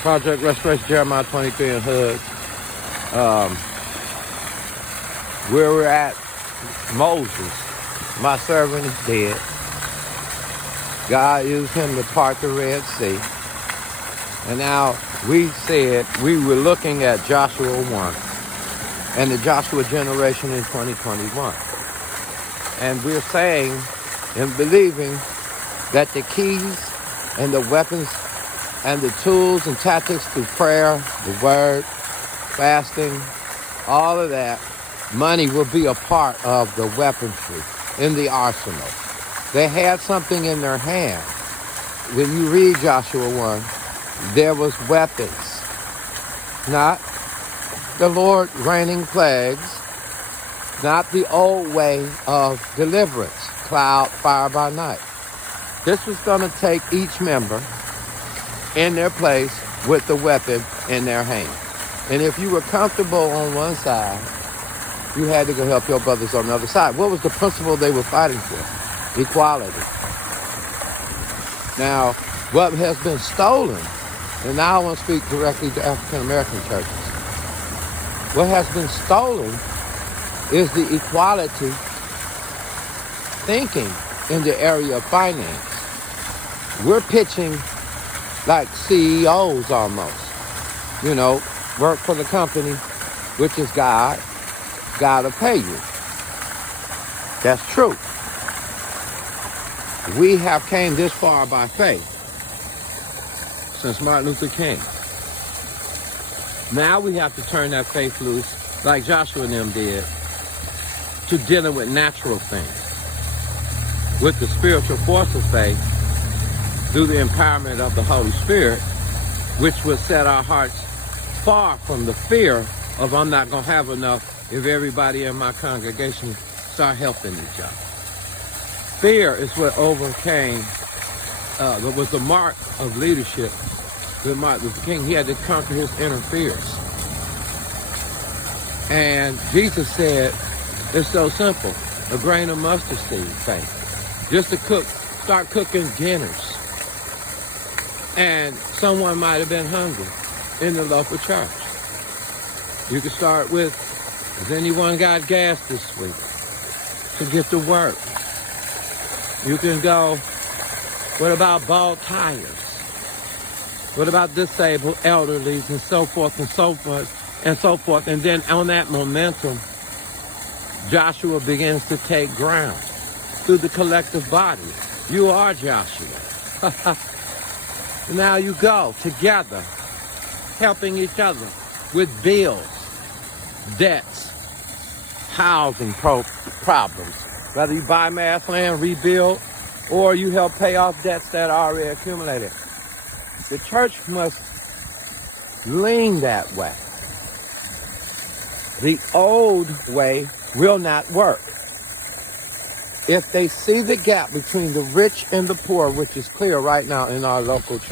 Project Restoration, Jeremiah 23 and Hood. Where we're at, Moses, my servant is dead. God used him to part the Red Sea. And now we said we were looking at Joshua 1 and the Joshua generation in 2021. And we're saying and believing that the keys and the weapons and the tools and tactics through prayer, the word, fasting, all of that, money will be a part of the weaponry in the arsenal. They had something in their hand. When you read Joshua 1, there was weapons, not the Lord raining plagues, not the old way of deliverance, cloud, fire by night. This was going to take each member in their place with the weapon in their hand. And if you were comfortable on one side, you had to go help your brothers on the other side. What was the principle they were fighting for? Equality. Now, what has been stolen, and now I want to speak directly to African American churches. What has been stolen is the equality thinking in the area of finance. We're pitching like CEOs almost. You know, work for the company, which is God. God will pay you. That's true. We have came this far by faith since Martin Luther King. Now we have to turn that faith loose like Joshua and them did to dealing with natural things. With the spiritual force of faith through the empowerment of the Holy Spirit, which will set our hearts far from the fear of I'm not going to have enough if everybody in my congregation start helping each other. Fear is what overcame, was the mark of leadership with Martin Luther King. He had to conquer his inner fears. And Jesus said, it's so simple, a grain of mustard seed faith. Just to start cooking dinners. And someone might have been hungry in the local church. You can start with, has anyone got gas this week to get to work? You can go, what about bald tires? What about disabled elderly and so forth and so forth and so forth. And then on that momentum, Joshua begins to take ground through the collective body. You are Joshua. Now you go together, helping each other with bills, debts, housing problems. Whether you buy mass land, rebuild, or you help pay off debts that are already accumulated. The church must lean that way. The old way will not work. If they see the gap between the rich and the poor, which is clear right now in our local church,